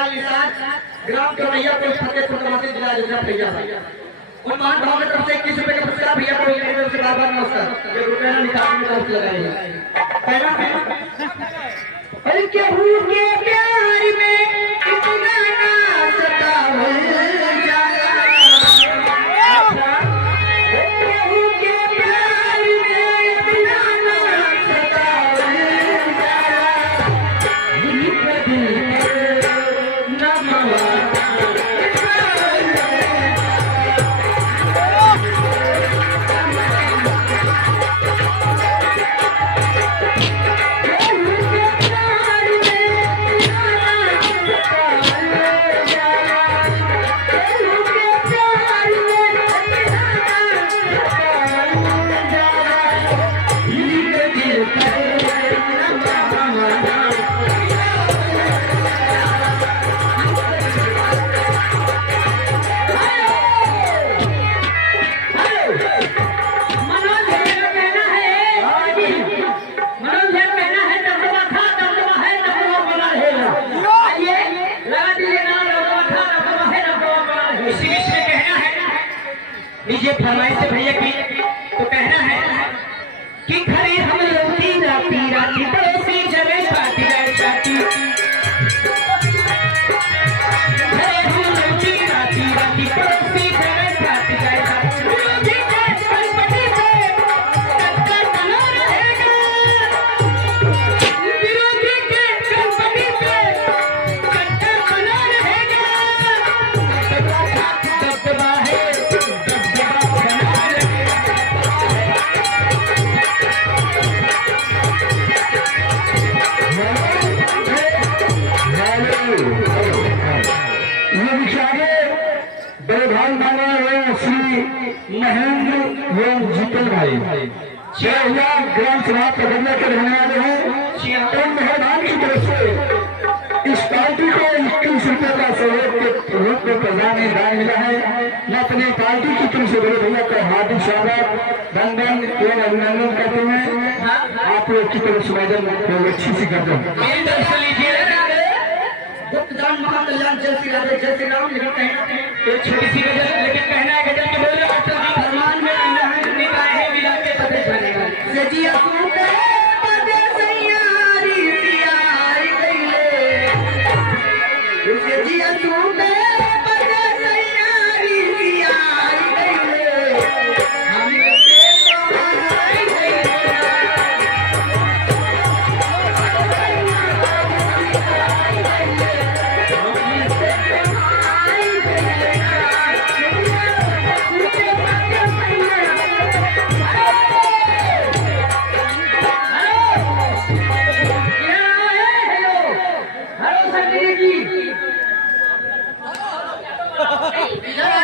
ग्राम कन्हैया को फतेहपुर तहसील जिला योजना भैया उन महान भाव में तरफ से 21 रुपए का पुरस्कार भैया को मेरी तरफ से बार-बार नमस्कार। ये रुपए ना निकाल में तरफ लगाए हैं पहला अरे केहू के प्यार में इतना ना सतावल जाला केहू के प्यार में इतना ना सतावल जाला दिल नमवा ये फरमाइश से भैया की तो कहना है कि खरी हम लोटी राती राती पड़ोसी जमे पाती जाती खरी हम लोटी राती राती पड़ोसी जमे पाती जाती विरोधी के गणपति पे टक्कर बना रहेगा विरोधी के गणपति पे टक्कर बना रहेगा दबदबा है महेंद्र एवं जीतन भाई ग्राम सभा प्रबंधक के रहने वाले हैं और मेहरबान की तरफ से इस पार्टी को 21 रुपए का सहयोग के रूप में प्रधान दान मिला है। मैं अपनी पार्टी की तरफ से बड़े भैया का हार्दिक स्वागत वंदन एवं अभिनंदन करते हैं। आप लोग की तरफ से मैडम अच्छी सी कर दो गुप्तदान महाकल्याण जय श्री राधे जय श्री राम। लेकिन कहना एक छोटी सी गजल लेकिन कहना है गजल के बोले फरमान में कहना है निकाहे मिला के पते बनेगा सजिया सूते पते सैयारी सियाई गईले सजिया सूते पते सैयारी सियाई गईले हम से सहाय गईले इधर